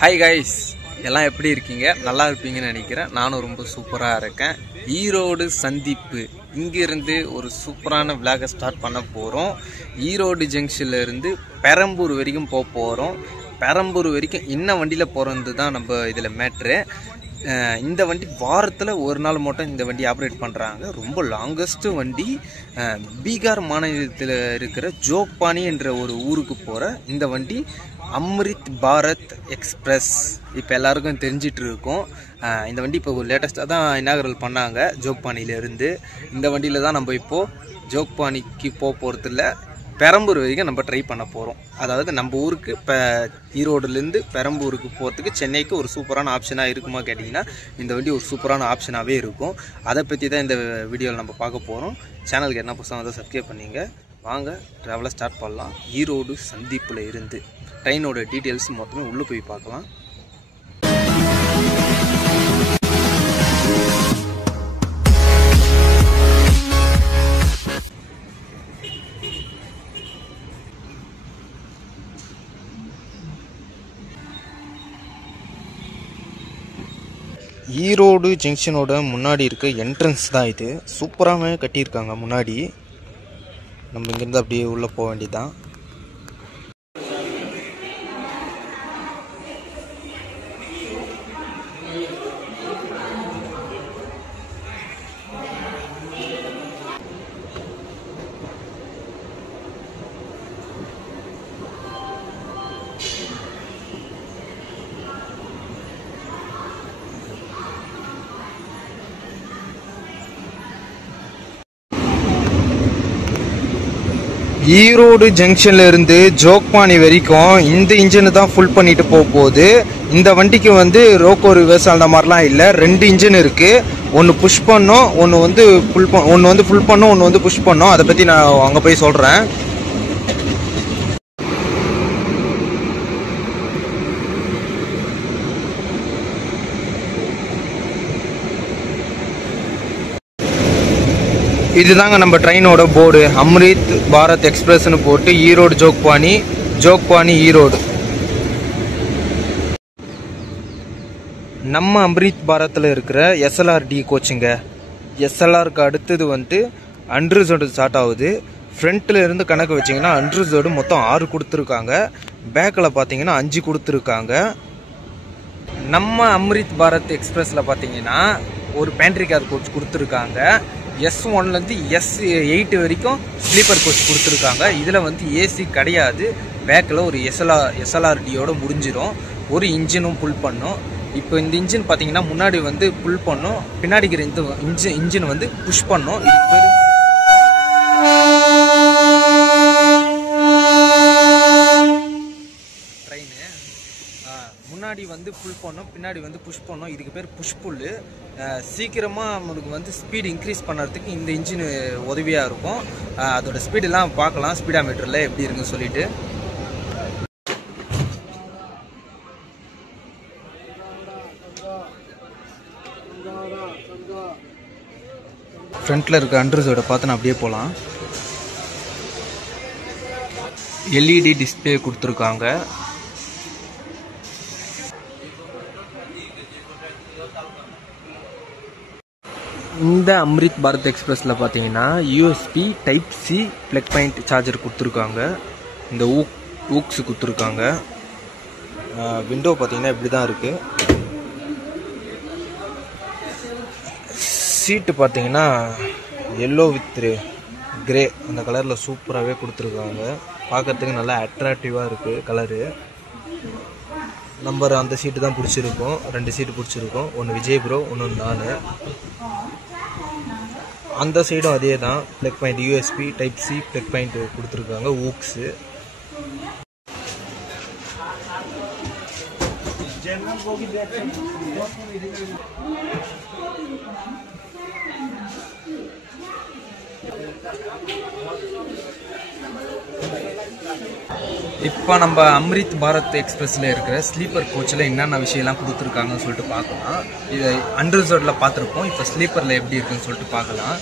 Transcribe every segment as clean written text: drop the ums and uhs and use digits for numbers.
Hi guys, எல்லாம் எப்படி இருக்கீங்க? நல்லா இருப்பீங்கன்னு நினைக்கிறேன். நானும் ரொம்ப சூப்பராக இருக்கேன். ஈரோடு சந்திப்பு இங்கிருந்து ஒரு சூப்பரான விளாகை ஸ்டார்ட் பண்ண போகிறோம். ஈரோடு ஜங்ஷன்ல இருந்து பெரம்பூர் வரைக்கும் போக போகிறோம். பெரம்பூர் வரைக்கும் என்ன வண்டியில் போகிறது தான் நம்ம இதில் மேட்ரு. இந்த வண்டி வாரத்தில் ஒரு நாள் மட்டும் இந்த வண்டி ஆப்ரேட் பண்ணுறாங்க. ரொம்ப லாங்கஸ்ட்டு வண்டி. பீகார் மாநிலத்தில் இருக்கிற ஜோக்பானி என்ற ஒரு ஊருக்கு போகிற இந்த வண்டி அம்ரித் பாரத் எக்ஸ்பிரஸ். இப்போ எல்லாருக்கும் தெரிஞ்சிட்டு இருக்கோம். இந்த வண்டி இப்போ லேட்டஸ்ட்டாக தான் இனாகரல் பண்ணாங்க ஜோக்பானியிலேருந்து. இந்த வண்டியில் தான் நம்ம இப்போது ஜோக்பானிக்கு போகிறதில்ல, பெரம்பூர் வரைக்கும் நம்ம ட்ரை பண்ண போகிறோம். அதாவது நம்ம ஊருக்கு இப்போ ஈரோடுலேருந்து பெரம்பூருக்கு போகிறதுக்கு சென்னைக்கு ஒரு சூப்பரான ஆப்ஷனாக இருக்குமா கேட்டிங்கன்னா இந்த வண்டி ஒரு சூப்பரான ஆப்ஷனாகவே இருக்கும். அதை பற்றி தான் இந்த வீடியோவில் நம்ம பார்க்க போகிறோம். சேனலுக்கு என்ன புதுசாக வந்து சப்ஸ்கிரைப் பண்ணிங்க. வாங்க ட்ராவலை ஸ்டார்ட் பண்ணலாம். ஈரோடு சந்திப்பில் இருந்து ட்ரெயினோட டீட்டெயில்ஸ் மொத்தமே உள்ளே போய் பார்க்கலாம். ஈரோடு ஜங்ஷனோட முன்னாடி இருக்க என்ட்ரன்ஸ் தான் இது. சூப்பராகவே கட்டியிருக்காங்க. முன்னாடி நம்ம இங்கேருந்து அப்படியே உள்ளே போக வேண்டியதுதான். ஈரோடு ஜங்ஷன்ல இருந்து ஜோக்பானி வரைக்கும் இந்த இன்ஜின் தான் ஃபுல் பண்ணிட்டு போகுது. இந்த வண்டிக்கு வந்து ரோக்கோ ரிவர்ஸ் அந்த மாதிரிலாம் இல்லை. 2 இன்ஜின் இருக்கு. ஒன்று புஷ் பண்ணோம், ஒன்று வந்து ஃபுல் பண்ணோம், ஒன்று வந்து புஷ் பண்ணோம். அதை பற்றி நான் அங்கே போய் சொல்கிறேன். இதுதாங்க நம்ம ட்ரெயினோட போர்டு. அம்ரித் பாரத் எக்ஸ்பிரஸ்னு போட்டு ஈரோடு ஜோக்பானி ஈரோடு. நம்ம அம்ரித் பாரத்தில் இருக்கிற எஸ்எல்ஆர்டி கோச்சுங்க. எஸ்எல்ஆருக்கு அடுத்தது வந்து அன்ரிசர்வ்டு ஸ்டார்ட் ஆகுது. ஃப்ரண்ட்டில் இருந்து கணக்கு வச்சிங்கன்னா அன்ரிசர்வ்டு மொத்தம் 6 கொடுத்துருக்காங்க. பேக்கில் பார்த்தீங்கன்னா 5 கொடுத்துருக்காங்க. நம்ம அம்ரித் பாரத் எக்ஸ்பிரஸில் பார்த்தீங்கன்னா ஒரு பேண்ட்ரி கார் கோச் கொடுத்துருக்காங்க. S1லேருந்து S8 வரைக்கும் ஸ்லீப்பர் கோச் கொடுத்துருக்காங்க. இதில் வந்து ஏசி கிடையாது. பேக்கில் ஒரு எஸ்எல்ஆர்டியோட முடிஞ்சிடும். ஒரு இன்ஜினும் புல் பண்ணும். இப்போ இந்த இன்ஜின் பார்த்தீங்கன்னா முன்னாடி வந்து புல் பண்ணும், பின்னாடி இந்த இன்ஜின் வந்து புஷ் பண்ணும். இது முன்னாடி வந்து புல் பண்ணோம், பின்னாடி வந்து புஷ் பண்ணோம். இதுக்கு பேர் புஷ் புல்லு. சீக்கிரமாக நம்மளுக்கு வந்து ஸ்பீடு இன்க்ரீஸ் பண்ணுறதுக்கு இந்த இன்ஜின் உதவியாக இருக்கும். அதோட ஸ்பீடெல்லாம் பார்க்கலாம் ஸ்பீடா மீட்டரில் எப்படி இருக்குன்னு சொல்லிட்டு. ஃப்ரண்ட்டில் இருக்க அண்டர்ஸோட பார்த்து நான் அப்படியே போகலாம். எல்இடி டிஸ்பிளே கொடுத்துருக்காங்க. இந்த அம்ரித் பாரத் எக்ஸ்பிரஸில் பார்த்தீங்கன்னா USB type C plug point charger கொடுத்துருக்காங்க. இந்த ஊக்ஸ் கொடுத்துருக்காங்க. விண்டோ பார்த்தீங்கன்னா இப்படி தான் இருக்குது. சீட்டு பார்த்தீங்கன்னா எல்லோ வித் கிரே அந்த கலரில் சூப்பராகவே கொடுத்துருக்காங்க. பார்க்குறதுக்கு நல்லா அட்ராக்டிவாக இருக்குது கலரு. நம்பர் அந்த சீட்டு தான் பிடிச்சிருக்கோம். 2 சீட்டு பிடிச்சிருக்கோம். ஒன்று விஜய் ப்ரோ, ஒன்று நான். அந்த சைடும் அதே தான். Plug point USB type C plug point கொடுத்துருக்காங்க. ஊக்ஸு இப்போ நம்ம அம்ரித் பாரத் எக்ஸ்பிரஸில் இருக்கிற ஸ்லீப்பர் கோச்சில் என்னென்ன விஷயம்லாம் கொடுத்துருக்காங்கன்னு சொல்லிட்டு பார்க்கலாம். இதை அன்ரிசர்வ்டில் பார்த்துருப்போம். இப்போ ஸ்லீப்பரில் எப்படி இருக்குன்னு சொல்லிட்டு பார்க்கலாம்.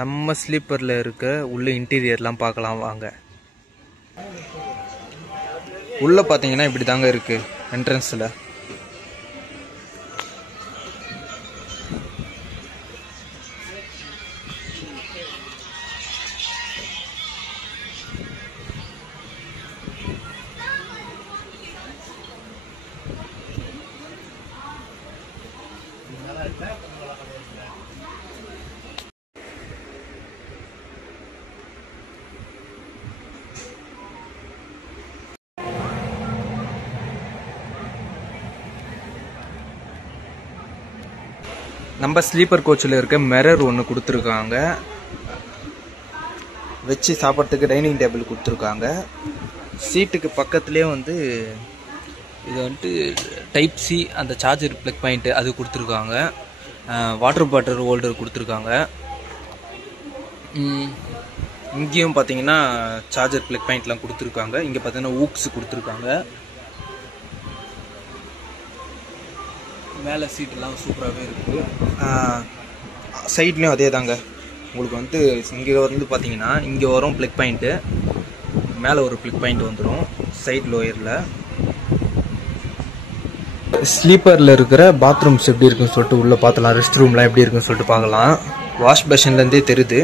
நம்ம ஸ்லீப்பரில் இருக்க உள்ள இன்டீரியர்லாம் பார்க்கலாம் வாங்க. உள்ளே பார்த்தீங்கன்னா இப்படி தாங்க இருக்குது என்ட்ரன்ஸில். நம்ம ஸ்லீப்பர் கோச்சில் இருக்க மிரர் ஒன்று கொடுத்துருக்காங்க. வச்சு சாப்பிட்றதுக்கு டைனிங் டேபிள் கொடுத்துருக்காங்க. சீட்டுக்கு பக்கத்துலேயே வந்து இது வந்துட்டு டைப் சி அந்த சார்ஜர் ப்ளக் பாயிண்ட்டு அது கொடுத்துருக்காங்க. வாட்டர் பாட்டில் ஹோல்டர் கொடுத்துருக்காங்க. இங்கேயும் பார்த்தீங்கன்னா சார்ஜர் ப்ளக் பாயிண்ட்லாம் கொடுத்துருக்காங்க. இங்கே பார்த்தீங்கன்னா ஊக்ஸ் கொடுத்துருக்காங்க. மேலே சீட்டெல்லாம் சூப்பராகவே இருக்குது. சைட்லேயும் அதே தாங்க. உங்களுக்கு வந்து இங்கே வந்து பார்த்தீங்கன்னா இங்கே வரும் ப்ளக் பாயிண்ட்டு, மேலே ஒரு ப்ளக் பாயிண்ட் வந்துடும் சைட் லோயரில். ஸ்லீப்பரில் இருக்கிற பாத்ரூம்ஸ் எப்படி இருக்குன்னு சொல்லிட்டு உள்ளே பார்த்துலாம். ரெஸ்ட் ரூம்லாம் எப்படி இருக்குன்னு சொல்லிட்டு பார்க்கலாம். வாஷ் பேஷன்லேருந்தே தெரியுது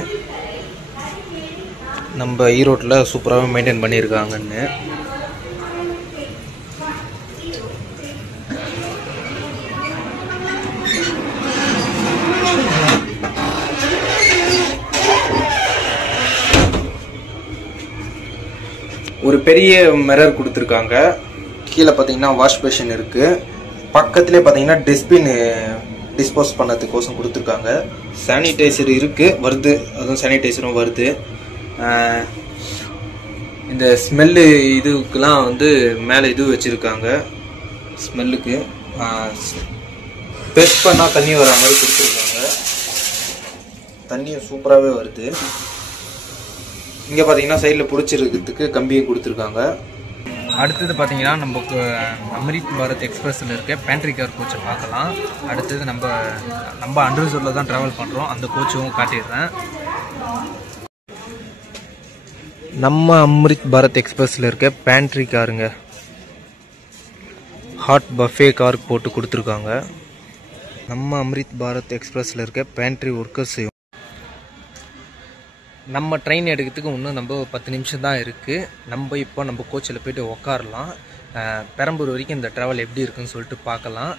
நம்ம ஈரோட்டில் சூப்பராகவே மெயின்டைன் பண்ணியிருக்காங்கன்னு. ஒரு பெரிய மிரர் கொடுத்துருக்காங்க. கீழே பார்த்தீங்கன்னா வாஷ் பேஷன் இருக்குது. பக்கத்துலேயே பார்த்தீங்கன்னா டஸ்ட்பின் டிஸ்போஸ் பண்ணதுக்கோசம் கொடுத்துருக்காங்க. சானிடைசர் இருக்குது, வருது. அதுவும் சானிடைசரும் வருது. இந்த ஸ்மெல்லு இதுக்கெலாம் வந்து மேலே இது வச்சுருக்காங்க. ஸ்மெல்லுக்கு பெஸ்ட் பண்ணால் தண்ணி வர மாதிரி கொடுத்துருக்காங்க. தண்ணியும் சூப்பராகவே வருது. இங்கே பார்த்தீங்கன்னா சைடில் பிடிச்சிருக்கிறதுக்கு கம்பியும் கொடுத்துருக்காங்க. அடுத்தது பார்த்தீங்கன்னா நம்ம அம்ரித் பாரத் எக்ஸ்பிரஸில் இருக்க பேண்ட்ரி கார் கோச்சை பார்க்கலாம். அடுத்தது நம்ம அண்டர்சூரில் தான் ட்ராவல் பண்ணுறோம். அந்த கோச்சும் காட்டிடுறேன். நம்ம அம்ரித் பாரத் எக்ஸ்பிரஸில் இருக்க பேண்ட்ரி காருங்க. ஹாட் பஃபே கார் போட்டு கொடுத்துருக்காங்க. நம்ம அம்ரித் பாரத் எக்ஸ்பிரஸில் இருக்க பேண்ட்ரி ஒர்க்கர்ஸ். நம்ம ட்ரெயின் எடுக்கிறதுக்கு இன்னும் நம்ம 10 நிமிஷம் தான் இருக்குது. நம்ம கோச்சில் போய்ட்டு உக்காரலாம். பெரம்பூர் வரைக்கும் இந்த ட்ராவல் எப்படி இருக்குன்னு சொல்லிட்டு பார்க்கலாம்.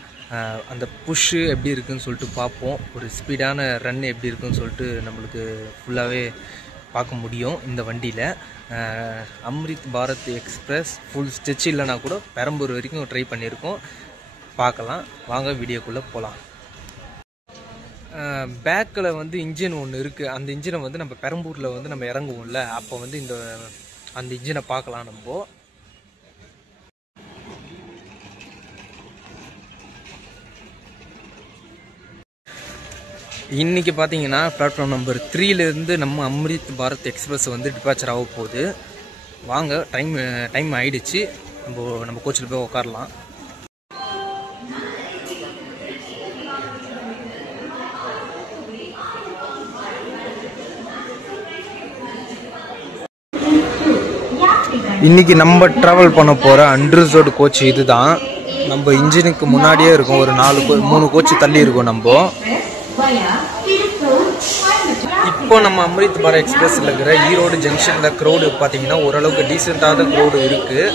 அந்த புஷ்ஷு எப்படி இருக்குன்னு சொல்லிட்டு பார்ப்போம். ஒரு ஸ்பீடான ரன் எப்படி இருக்குன்னு சொல்லிட்டு நம்மளுக்கு ஃபுல்லாகவே பார்க்க முடியும் இந்த வண்டியில். Amrit Bharat express full stretch இல்லைனா கூட பெரம்பூர் வரைக்கும் ட்ரை பண்ணியிருக்கோம். பார்க்கலாம் வாங்க, வீடியோக்குள்ளே போகலாம். பேக்கில் வந்து இன்ஜின் ஒன்று இருக்குது. அந்த இன்ஜினை வந்து நம்ம பெரம்பூரில் வந்து நம்ம இறங்குவோம்ல, அப்போ வந்து அந்த இன்ஜினை பார்க்கலாம். நம்ம இன்றைக்கி பார்த்தீங்கன்னா பிளாட்ஃபார்ம் நம்பர் 3லேருந்து நம்ம அம்ரித் பாரத் எக்ஸ்பிரஸ் வந்து டிபார்ச்சர் ஆக போகுது. வாங்க, டைம் ஆகிடுச்சு. நம்ம கோச்சில் போய் உட்காரலாம். இன்றைக்கி நம்ம ட்ராவல் பண்ண போகிற அன்ரிசர்வ்டு கோச் இது தான். நம்ம இன்ஜினுக்கு முன்னாடியே இருக்கும். ஒரு 3 கோச்சு தள்ளி இருக்கும். இப்போ நம்ம அம்ரித் பாரத் எக்ஸ்பிரஸில் இருக்கிற ஈரோடு ஜங்ஷனில் க்ரௌடு பார்த்தீங்கன்னா ஓரளவுக்கு டீசெண்டான க்ரௌடு இருக்குது.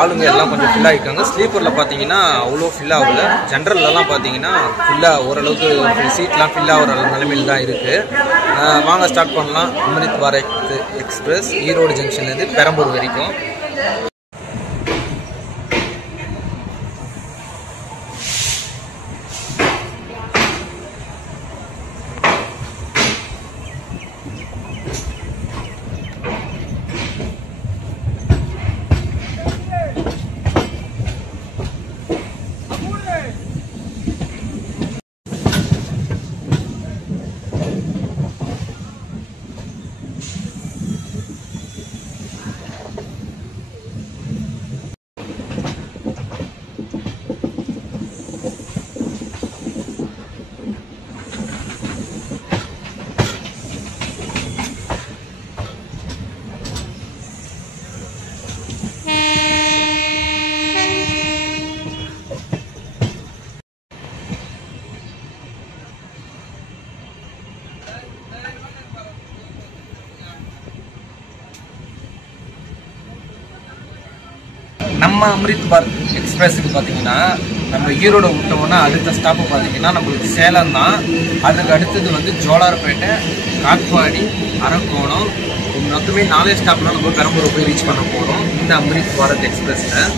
ஆளுங்க எல்லாம் கொஞ்சம் ஃபில் ஆகிருக்காங்க. ஸ்லீப்பரில் பார்த்தீங்கன்னா அவ்வளோ ஃபில் ஆகல. ஜென்ரல்லாம் பார்த்தீங்கன்னா ஃபுல்லாக ஓரளவுக்கு சீட்லாம் ஃபில் ஆகிற நிலைமையில் தான் இருக்குது. வாங்க ஸ்டார்ட் பண்ணலாம். அம்ரித் பாரத் எக்ஸ்பிரஸ் ஈரோடு ஜங்ஷன்லேருந்து பெரம்பூர் வரைக்கும். நம்ம அம்ரித் பாரத் எக்ஸ்பிரஸுக்கு பார்த்தீங்கன்னா நம்ம ஈரோடு விட்டோம்னா அடுத்த ஸ்டாப்பு பார்த்தீங்கன்னா நம்மளுக்கு சேலம் தான். அதுக்கு அடுத்தது வந்து ஜோலார்பேட்டை, காட்பாடி, அரக்கோணம், மொத்தமே 4 ஸ்டாப்லாம் நம்ம பெரம்பூர் போய் ரீச் பண்ண போகிறோம் இந்த அம்ரித் பாரத் எக்ஸ்பிரஸில்.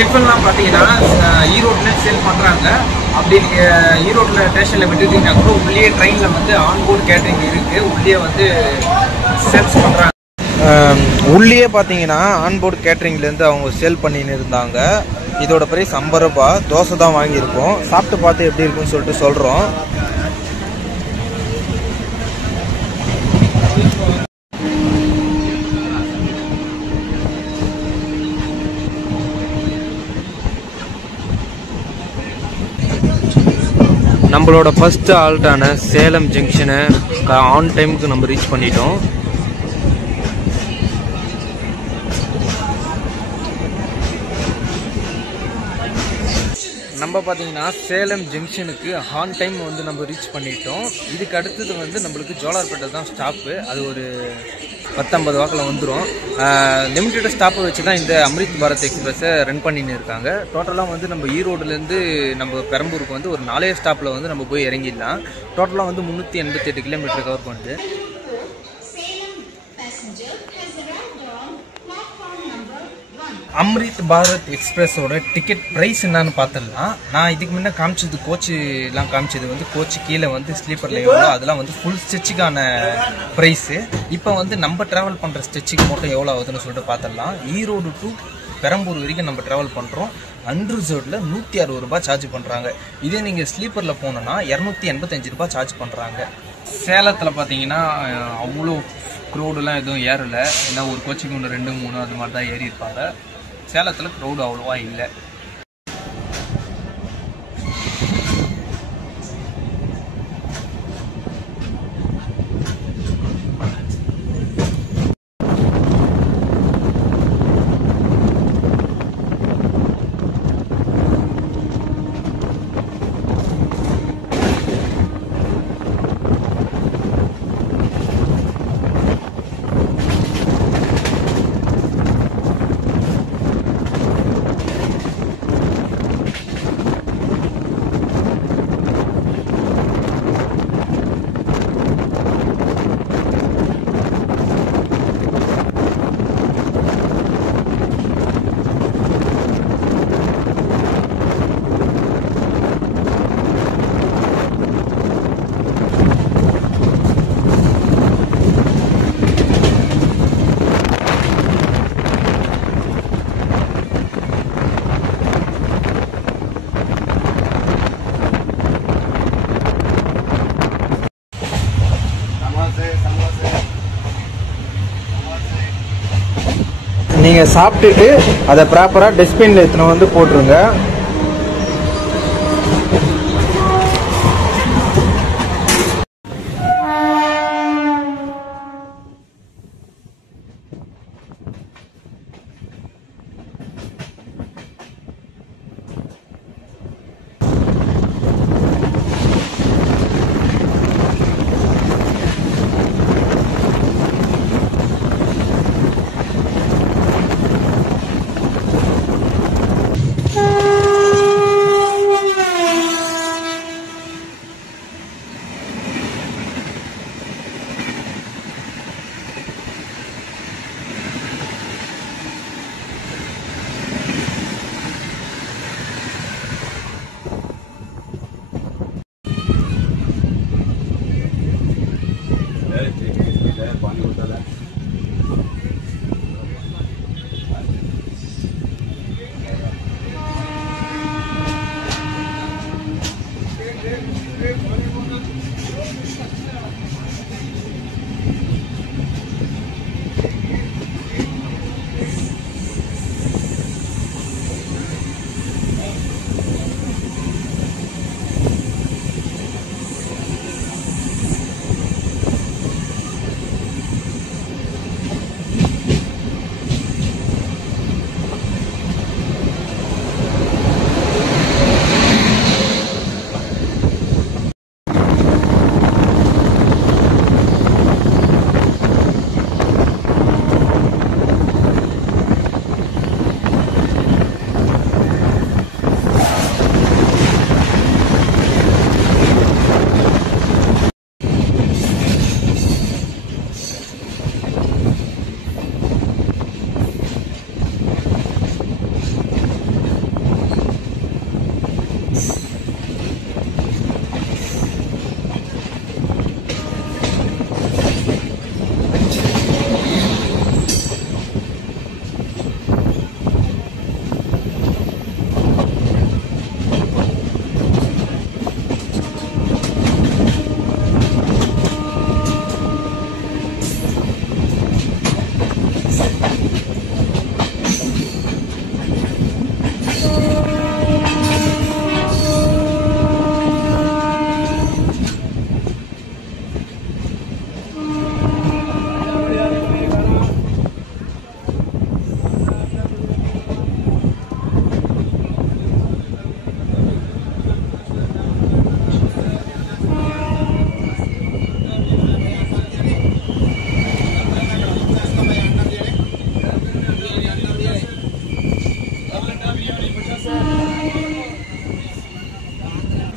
டிஃபன்லாம் பார்த்தீங்கன்னா ஈரோட்டில் சேல் பண்ணுறாங்க. அப்படி நீங்கள் ஈரோட்டில் ஸ்டேஷனில் விட்டுட்டீங்கன்னா கூட உள்ளே ட்ரெயினில் வந்து ஆன்போர்ட் கேட்டரிங் இருக்குது, உள்ளே வந்து சேல்ஸ் பண்ணுறாங்க. உள்ளே பார்த்தீங்கன்னா ஆன்போர்ட் கேட்டரிங்லேருந்து அவங்க சேல் பண்ணின்னு இருந்தாங்க. இதோட பிரைஸ் 50 ரூபாய். தோசை தான் வாங்கியிருக்கோம். சாப்பிட்டு பார்த்து எப்படி இருக்குன்னு சொல்லிட்டு சொல்கிறோம். நம்மளோட ஃபர்ஸ்ட் ஆல்ட்டான சேலம் ஜங்ஷனை ஆன் டைமுக்கு நம்ம ரீச் பண்ணிட்டோம். நம்ம பார்த்தீங்கன்னா சேலம் ஜங்ஷனுக்கு ஆன் டைம் வந்து நம்ம ரீச் பண்ணிட்டோம். இதுக்கு அடுத்தது வந்து நம்மளுக்கு ஜோலார்பேட்டை தான் ஸ்டாப்பு. அது ஒரு 10-50 வாக்கில் வந்துடும். லிமிட்டட் ஸ்டாப்பை வச்சு தான் இந்த அம்ரித் பாரத் எக்ஸ்பிரஸை ரன் பண்ணின்னு இருக்காங்க. டோட்டலாக வந்து நம்ம ஈரோடுலேருந்து நம்ம பெரம்பூருக்கு வந்து ஒரு 4 ஸ்டாப்பில் வந்து நம்ம போய் இறங்கிடலாம். டோட்டலாக வந்து 388 கிலோமீட்டர் கவர் பண்ணுது. அம்ரித் பாரத் எக்ஸ்பிரஸோட டிக்கெட் ப்ரைஸ் என்னன்னு பார்த்துடலாம். நான் இதுக்கு முன்னே காமிச்சது கோச்சுலாம் காமிச்சது வந்து கோச்சு கீழே வந்து ஸ்லீப்பரில் எவ்வளோ, அதெல்லாம் வந்து ஃபுல் ஸ்டிச்சுக்கான ப்ரைஸு. இப்போ வந்து நம்ம ட்ராவல் பண்ணுற ஸ்டிச்சுக்கு மட்டும் எவ்வளோ ஆகுதுன்னு சொல்லிட்டு பார்த்துடலாம். ஈரோடு டு பெரம்பூர் வரைக்கும் நம்ம ட்ராவல் பண்ணுறோம். அன்ரிசர்வ்டில் 160 ரூபாய் சார்ஜ் பண்ணுறாங்க. இதே நீங்கள் ஸ்லீப்பரில் போனோன்னா 285 ரூபாய் சார்ஜ் பண்ணுறாங்க. சேலத்தில் பார்த்தீங்கன்னா அவ்வளோ க்ரௌடெலாம் எதுவும் ஏறலை. ஏன்னா ஒரு கோச்சிங் 1, 2, 3 அது மாதிரி தான் ஏறி இருப்பாங்க. சேலத்தில் க்ரௌடு அவ்வளோவா இல்லை. நீங்கள் சாப்பிட்டுட்டு அதை ப்ராப்பராக டஸ்ட்பினில் எடுத்துன்னு வந்து போட்டுருங்க.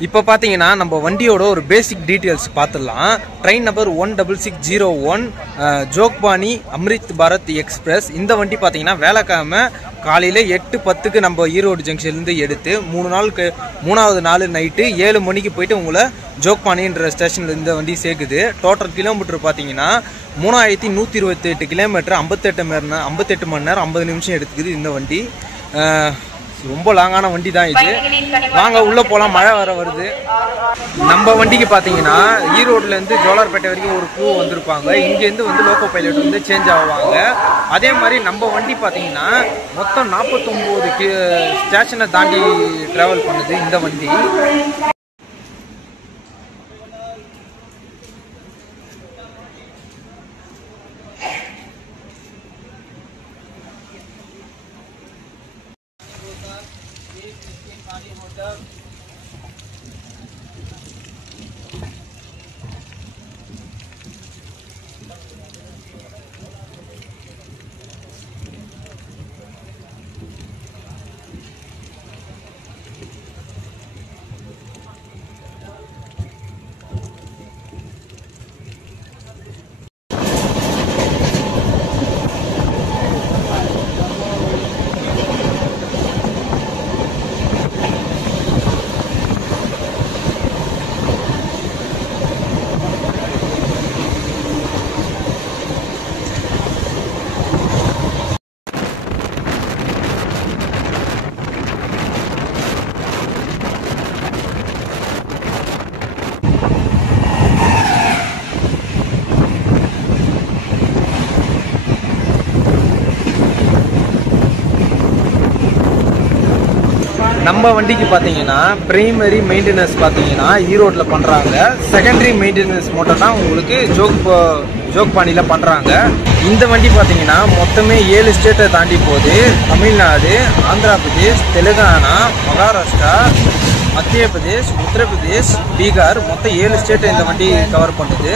இப்போ பார்த்தீங்கன்னா நம்ம வண்டியோட ஒரு பேசிக் டீட்டெயில்ஸ் பார்த்துடலாம். Train number 16601 Jogbani Amrit Bharat express. இந்த வண்டி பார்த்தீங்கன்னா வேலைக்கிழமை காலையில் 8:10க்கு நம்ம ஈரோடு ஜங்ஷன்லேருந்து எடுத்து 3வது நாள் நைட்டு 7 மணிக்கு போயிட்டு உங்களை ஜோக்பானின்ற ஸ்டேஷனில் இந்த வண்டி சேர்க்குது. டோட்டல் கிலோமீட்டர் பார்த்தீங்கன்னா 3128 கிலோமீட்டர், 58 மணி நேரம் 50 நிமிஷம் எடுத்துக்குது இந்த வண்டி. ரொம்ப லாங்கான வண்டி தான் இது. வாங்க உள்ள போலாம், மழை வர வருது. நம்ம வண்டிக்கு பாத்தீங்கன்னா ஈரோடுல இருந்து ஜோலார்பேட்டை வரைக்கும் ஒரு க்ரூ வந்திருப்பாங்க. இங்கேருந்து வந்து லோக்கோ பைலட் வந்து சேஞ்ச் ஆவாங்க. அதே மாதிரி நம்ம வண்டி பாத்தீங்கன்னா மொத்தம் 49 ஸ்டேஷனை தாண்டி டிராவல் பண்ணுது இந்த வண்டி. நம்ம வண்டிக்கு பார்த்தீங்கன்னா பிரைமரி மெயின்டெனன்ஸ் பார்த்தீங்கன்னா ஈரோட்டில் பண்ணுறாங்க. செகண்டரி மெயின்டெனன்ஸ் மட்டும் தான் உங்களுக்கு ஜோக்பானியில் பண்ணுறாங்க. இந்த வண்டி பார்த்தீங்கன்னா மொத்தமே 7 ஸ்டேட்டை தாண்டி போகுது. தமிழ்நாடு, ஆந்திரா பிரதேஷ், தெலுங்கானா, மகாராஷ்டிரா, மத்திய பிரதேஷ், உத்தரப்பிரதேஷ், பீகார், மொத்தம் 7 ஸ்டேட்டை இந்த வண்டி கவர் பண்ணுது.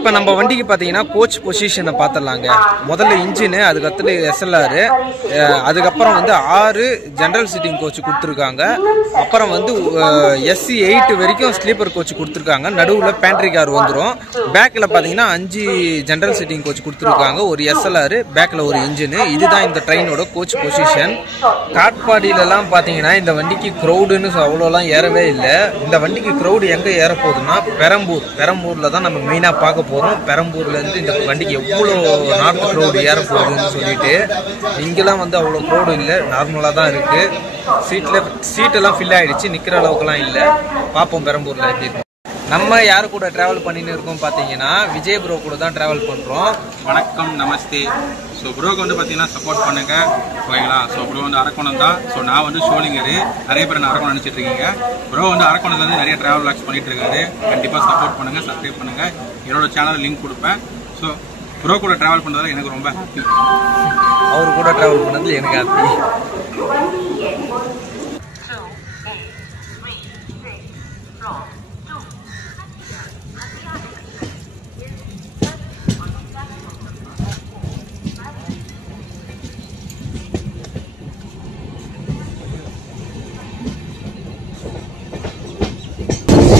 இப்போ நம்ம வண்டிக்கு பார்த்தீங்கன்னா கோச் பொசிஷனை பார்த்துடலாங்க. முதல்ல இன்ஜினு, அதுக்கடுத்து SLR, அதுக்கப்புறம் வந்து 6 ஜென்ரல் சீட்டிங் கோச் கொடுத்துருக்காங்க. அப்புறம் வந்து SC8 வரைக்கும் ஸ்லீப்பர் கோச் கொடுத்துருக்காங்க. நடுவில் பேண்ட்ரி கார் வந்துடும். பேக்கில் பார்த்தீங்கன்னா 5 ஜென்ரல் சீட்டிங் கோச் கொடுத்துருக்காங்க, ஒரு SLR, பேக்கில் ஒரு இன்ஜினு. இதுதான் இந்த ட்ரெயினோட கோச் பொசிஷன். காட்பாடியிலலாம் பார்த்தீங்கன்னா இந்த வண்டிக்கு க்ரௌடுன்னு அவ்வளோலாம் ஏறவே இல்லை. இந்த வண்டிக்கு க்ரௌடு எங்கே ஏற போகுதுன்னா பெரம்பூரில் தான் நம்ம மெயினாக பார்க்க போகிறோம். பெரம்பூர்லேருந்து இந்த வண்டிக்கு எவ்வளோ நார்த் க்ரௌடு ஏற போகுதுன்னு சொல்லிட்டு. இங்கெல்லாம் வந்து அவ்வளோ க்ரௌடு இல்லை, நார்மலாக தான் இருக்குது. சீட்டெல்லாம் ஃபில் ஆகிடுச்சு, நிற்கிற அளவுக்குலாம் இல்லை. பார்ப்போம் பெரம்பூரில் எப்படி இருக்கும். நம்ம யாரு கூட ட்ராவல் பண்ணின்னு இருக்கோம் பார்த்தீங்கன்னா விஜய் ப்ரோ கூட தான் ட்ராவல் பண்ணுறோம். வணக்கம், நமஸ்தே. ஸோ ப்ரோக்கு வந்து பார்த்தீங்கன்னா சப்போர்ட் பண்ணுங்க, ஓகேங்களா? ஸோ ப்ரோ வந்து அரக்கோணம் தான். ஸோ நான் வந்து ஷோலிங்கரு. நிறைய பேர் நான் அரக்கோணம் நினச்சிட்டு இருக்கீங்க. ப்ரோ வந்து அரக்கோணத்துலேருந்து நிறைய ட்ராவல் வ்ளாக்ஸ் பண்ணிட்டு இருக்காரு. கண்டிப்பாக சப்போர்ட் பண்ணுங்க, சப்ஸ்கிரைப் பண்ணுங்க. என்னோட சேனல் லிங்க் கொடுப்பேன். ஸோ ப்ரோ கூட ட்ராவல் பண்ணுறதுல எனக்கு ரொம்ப ஹாப்பி. அவர் கூட ட்ராவல் பண்ணது எனக்கு ஹாப்பி.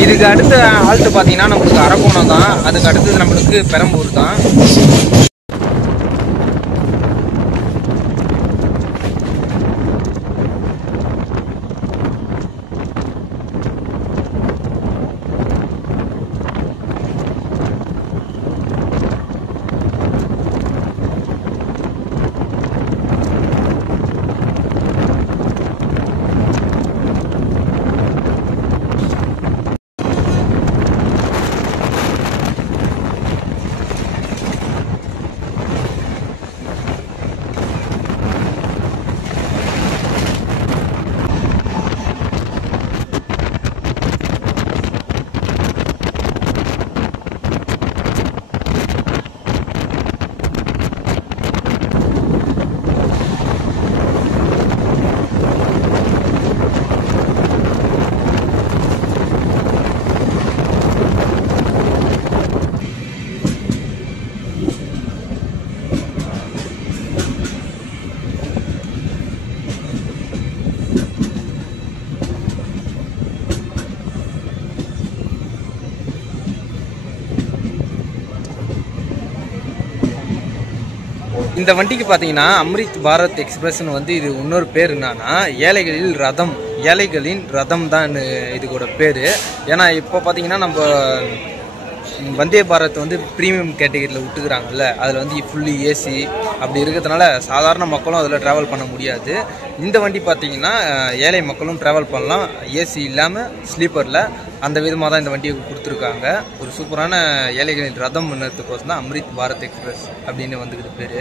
இதுக்கு அடுத்த ஆல்ட்டு பார்த்தீங்கன்னா நம்மளுக்கு அரக்கோணம் தான். அதுக்கு அடுத்தது நம்மளுக்கு பெரம்பூர் தான். இந்த வண்டிக்கு பார்த்தீங்கன்னா அம்ரித் பாரத் எக்ஸ்பிரஸ்ன்னு வந்து இது இன்னொரு பேர் என்னன்னா ஏழைகளின் ரதம் தான் இதுக்கோட பேர். ஏன்னா இப்போ பார்த்தீங்கன்னா நம்ம வந்தே பாரத் வந்து ப்ரீமியம் கேட்டகரியில் விட்டுக்கிறாங்கல்ல, அதில் வந்து ஃபுல்லி ஏசி அப்படி இருக்கிறதுனால சாதாரண மக்களும் அதில் ட்ராவல் பண்ண முடியாது. இந்த வண்டி பார்த்தீங்கன்னா ஏழை மக்களும் ட்ராவல் பண்ணலாம், ஏசி இல்லாமல் ஸ்லீப்பரில். அந்த விதமாக தான் இந்த வண்டியை கொடுத்துருக்காங்க. ஒரு சூப்பரான ஏழைகளின் ரதம் முன்னேறதுக்கோசம் தான் அம்ரித் பாரத் எக்ஸ்பிரஸ் அப்படின்னு வந்துக்குது பேர்.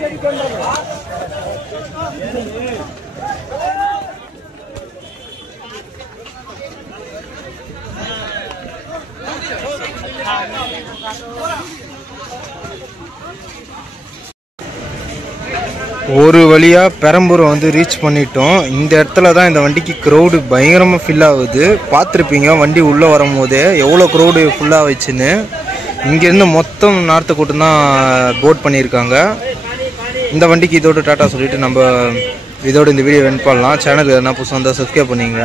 ஒரு வழியாக பெரம்பூரை வந்து ரீச் பண்ணிட்டோம். இந்த இடத்துல தான் இந்த வண்டிக்கு க்ரௌடு பயங்கரமாக ஃபில் ஆகுது. பார்த்துருப்பீங்க வண்டி உள்ளே வரும் போதே எவ்வளோ க்ரௌடு ஃபுல்லாக வச்சுன்னு. இங்கேருந்து மொத்தம் நார்த்து கூட்டம் தான் போட் பண்ணியிருக்காங்க. இந்த வண்டிக்கு இதோட டாட்டா சொல்லிவிட்டு நம்ம இதோட இந்த வீடியோ வென் பண்ணலாம். சேனல் எதனா புதுசாக இருந்தால் சப்ஸ்கிரைப் பண்ணிங்க.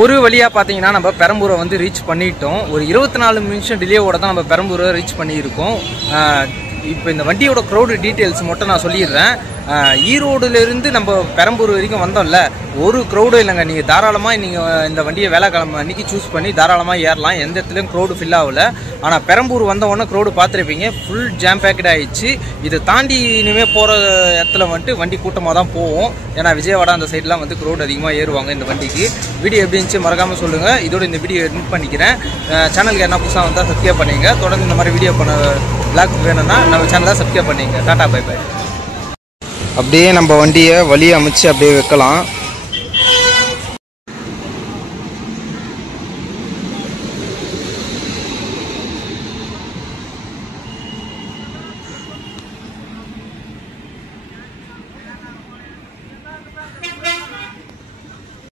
ஒரு வழியாக பார்த்தீங்கன்னா நம்ம பெரம்பூரை வந்து ரீச் பண்ணிட்டோம். ஒரு 24 நிமிஷம் டிலேவோட தான் நம்ம பெரம்பூரை ரீச் பண்ணியிருக்கோம். இப்போ இந்த வண்டியோட க்ரௌடு டீட்டெயில்ஸ் மட்டும் நான் சொல்லிடுறேன். ஈரோடுலேருந்து நம்ம பெரம்பூர் வரைக்கும் வந்தோம்ல, ஒரு க்ரௌடும் இல்லைங்க. நீங்கள் தாராளமாக நீங்கள் இந்த வண்டியை வேலைக்கிழமை அன்றைக்கி சூஸ் பண்ணி தாராளமாக ஏறலாம். எந்த இடத்துலையும் க்ரௌடு ஃபில் ஆகலை. ஆனால் பெரம்பூர் வந்த உடனே க்ரௌடு பார்த்துருப்பீங்க, ஃபுல் ஜாம் பேக்கட் ஆகிடுச்சு. இதை தாண்டி இனிமேல் போகிற இடத்துல வந்துட்டு வண்டி கூட்டமாக தான் போவோம். ஏன்னா விஜயவாடா அந்த சைட்லாம் வந்து க்ரௌடு அதிகமாக ஏறுவாங்க இந்த வண்டிக்கு. வீடியோ எப்படி இருந்துச்சு மறக்காமல் சொல்லுங்கள். இதோட இந்த வீடியோ எடிட் பண்ணிக்கிறேன். சேனலுக்கு என்ன புதுசாக வந்தால் சப்ஸ்கிரைப் பண்ணிங்க. தொடர்ந்து இந்த மாதிரி வீடியோ பண்ண பிளாக் வேணும்னா நம்ம சேனலை சப்ஸ்கிரைப் பண்ணிங்க. Tata bye bye. அப்படியே நம்ம வண்டியை வழி அமைச்சு அப்படியே வைக்கலாம்.